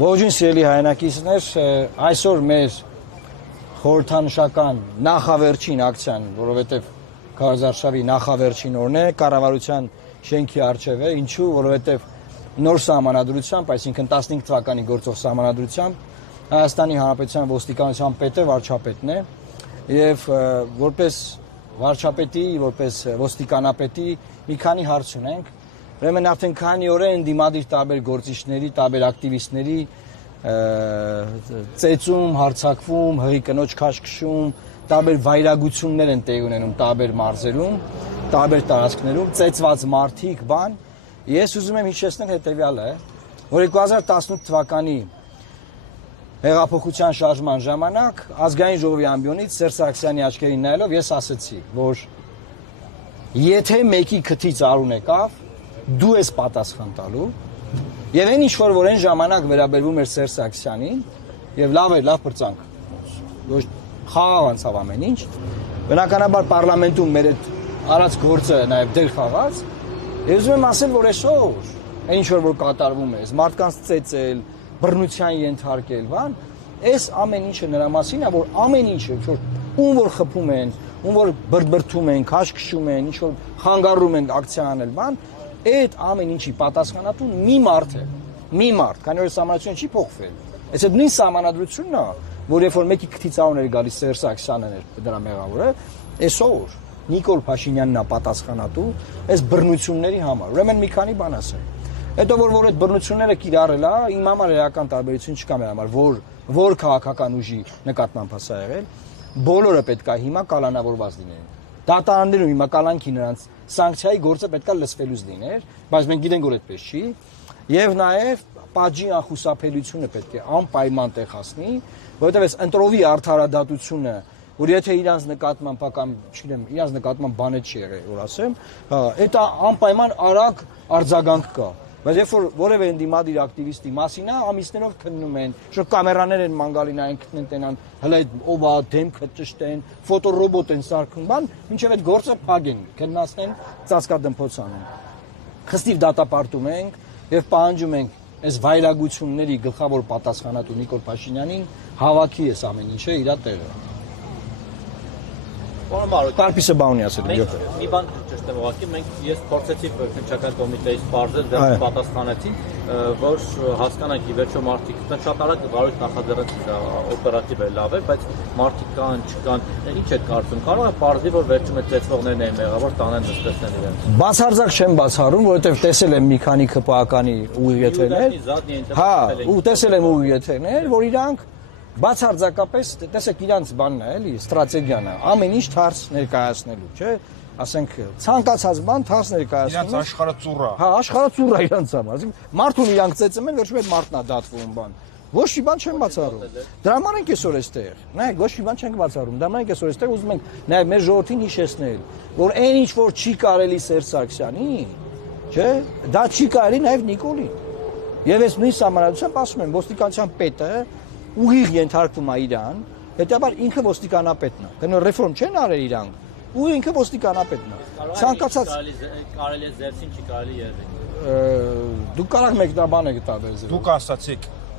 Ողջույն սիրելի հայրենակիցներ, այսօր մեր խորհրդանշական նախավերջին ակցիան, որովհետև Քարոզարշավի նախավերջին օրն է, կառավարության շենքի առջև է, ինչու, որովհետև նոր սահմանադրությամբ, այսինքն 15 թվականի գործող սահմանադրությամբ Հայաստանի Հանրապետության ոստիկանության պետը վարչապետն է եւ որպես վարչապետի, որպես ոստիկանապետի մի քանի հարց ունենք։ Ուրեմն արդեն քանի օր է ընդդիմադիր տարբեր գործիչների, տարբեր ակտիվիստների ծեծում, հարձակվում, հղի կնոջ քաշքշում, տարբեր վայրագություններ են տեղի ունենում տարբեր մարզերում, տարբեր տարածքներում, ծեծված մարդիկ, բան։ Ես ուզում եմ հիշեցնել հետեւյալը, որ 2018 թվականի հեղափոխության շարժման ժամանակ ազգային ժողովի ամբիոնից Սերժ Սարգսյանի աչքերին նայելով ես ասացի, որ եթե մեկի քթից արուն եկավ, դու ես պատասխան տալու եւ այն ինչ որ այն ժամանակ վերաբերվում էր Սերժ Սարգսյանին եւ լավ էր, լավ բրծանք ոչ խաղաղ անցավ ամեն ինչ բնականաբար պարլամենտում մեր այդ արած գործը նաեւ դեր խաղաց եւ ուզում եմ ասել որ այսօր այն ինչ որ կատարվում է մարդկանց ծեծել բռնության ենթարկել բան այս ամեն ինչը նրա մասին է որ ամեն ինչը որ ում որ խփում են ում որ բրբրթում են քաշքշում են ինչ որ խանգարում են ակցիա անել բան այդ ամեն ինչի պատասխանատուն մի մարդ է, քանի որ սահմանադրությունը չի փոխվել։ Այս այդ նույն սահմանադրությունն է, որ երբ որ մեկի քթից արուն էր գալիս Սերժ Սարգսյանն էր դրա մեղավորը, այսօր Նիկոլ Փաշինյանն է պատասխանատու այս բռնությունների համար։ Ուրեմն մի քանի բան ասեմ։ Հետո որ այդ բռնությունները կիրառել է, իմ համար էական տարբերություն չկա մեր համար, որ քաղաքական ուժի նկատմամբ է սա եղել, բոլորը պետք է հիմա կալանավորված լինեն։ Դատարաններում հիմա կալանքի նրանց սանկցիայի գործը պետքա լսվելուց լիներ, բայց մենք գիտենք որ այդպես չի, եւ նաեւ պատժի անխուսափելիությունը պետք է անպայման տեղացնի, որովհետեւ այս ընտրովի արդարադատությունը, որ եթե իրանց նկատմամբ կամ, չգիտեմ, իրանց նկատմամբ բանը չի եղել, որ ասեմ, դա անպայման արագ արձագանք կա։ Բայց երբ որ որևէ ընդդիմադիր ակտիվիստի մասին է, ամիսներով քննում են, շո կամերաներ են մանգալի նայեն քնեն տենան, հələ ով է դեմքը ճշտեն, ֆոտոռոբոտ են սարքում, բան, մինչև այդ գործը փագեն, քննացնեն, ծածկադմփոց անեն։ Խստիվ դատապարտում ենք եւ պահանջում ենք այս վայրագությունների գլխավոր պատասխանատու Նիկոլ Փաշինյանին հավաքի այս ամեն ինչը իր տեղը։ Կարպիսը բանունի ասել եմ։ Մի բան ճիշտ է ուղղակի մենք ես փորձեցի քննչական կոմիտեից բարձր դեռ պատասխանեցին որ հասկանանք ի վերջո մարդիկ շատ արագ գարույց նախաձեռնեցին դա օպերատիվ է լավ է բայց մարդիկ կան չկան ինչ է կարծում կարող է բարձրի որ վերջում այդ ծեծվողներն են մեղավոր տանեն նստեցնել իրենց բացարձակ չեմ բացառում որովհետև տեսել եմ մի քանի ԿՊԱ-կանի ուղիղ եթերներ հա ու տեսել եմ ուղիղ եթերներ որ իրանք բացարձակապես տեսեք իրանց բանն է էլի ստրատեգիան է ամեն ինչ թարս ներկայացնելու չէ ասենք ցանկացած բան թարս ներկայացնելու իրանց աշխարհը ծուռա հա աշխարհը ծուռա իրանց համար մարդուն իրանք ծեծում են վերջում այդ մարդն է դատվում բան ոչ մի բան չեմ բացառում դրա համար ենք այսօր այստեղ նայեք ոչ մի բան չենք բացառում դրա համար ենք այսօր այստեղ ուզում ենք նաև մեր ժողովրդին հիշեցնել որ այն ինչ որ չի կարելի Սերժ Սարգսյանին չէ դա չի կարելի նաև Նիկոլին եւ այս նույն սահմանադրությամբ ասում եմ ոստիկանության պետը ուղիղ ենթարկվում է իրան, հետաբար ինքը ոստիկանապետն է։ Դեռ ռեֆորմ չեն արել իրանք։ Ու ինքը ոստիկանապետն է։ Ցանկացած կարելի է զերծին չի կարելի եղել։ Դուք կարող մեկնաբան եք տալ ձեր։ Դուք ասացիք